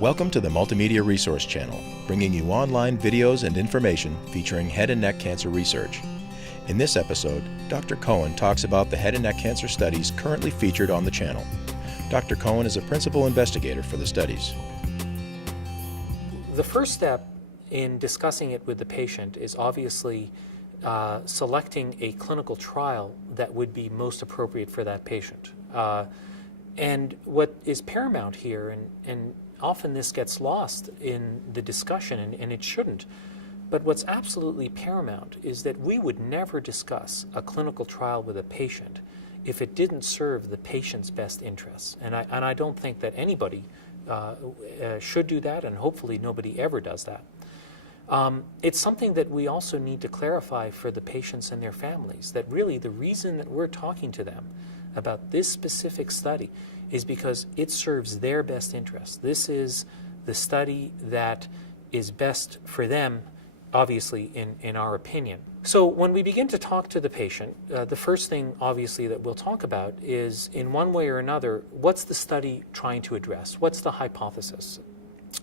Welcome to the Multimedia Resource Channel, bringing you online videos and information featuring head and neck cancer research. In this episode, Dr. Cohen talks about the head and neck cancer studies currently featured on the channel. Dr. Cohen is a principal investigator for the studies. The first step in discussing it with the patient is obviously selecting a clinical trial that would be most appropriate for that patient. And what is paramount here, and often this gets lost in the discussion, and it shouldn't, but what's absolutely paramount is that we would never discuss a clinical trial with a patient if it didn't serve the patient's best interests. And I don't think that anybody should do that, and hopefully nobody ever does that. It's something that we also need to clarify for the patients and their families, that really the reason that we're talking to them about this specific study is because it serves their best interests. This is the study that is best for them, obviously, in our opinion. So when we begin to talk to the patient, the first thing, obviously, that we'll talk about is, in one way or another, what's the study trying to address? What's the hypothesis?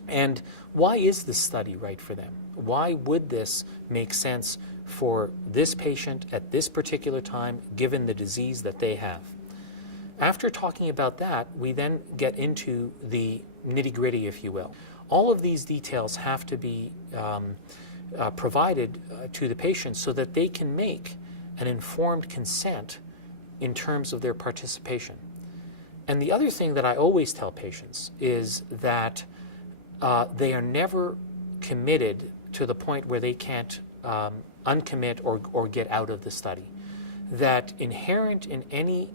And why is this study right for them? Why would this make sense for this patient at this particular time, given the disease that they have? After talking about that, we then get into the nitty-gritty, if you will. All of these details have to be provided to the patient so that they can make an informed consent in terms of their participation. And the other thing that I always tell patients is that they are never committed to the point where they can't uncommit or get out of the study. That inherent in any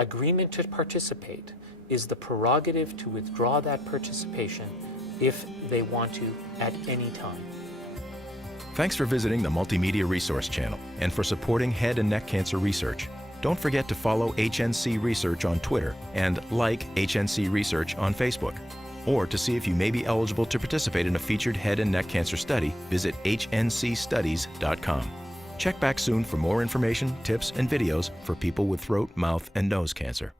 agreement to participate is the prerogative to withdraw that participation if they want to at any time. Thanks for visiting the Multimedia Resource Channel and for supporting head and neck cancer research. Don't forget to follow HNC Research on Twitter and like HNC Research on Facebook. Or to see if you may be eligible to participate in a featured head and neck cancer study, visit hncstudies.com. Check back soon for more information, tips, and videos for people with throat, mouth, and nose cancer.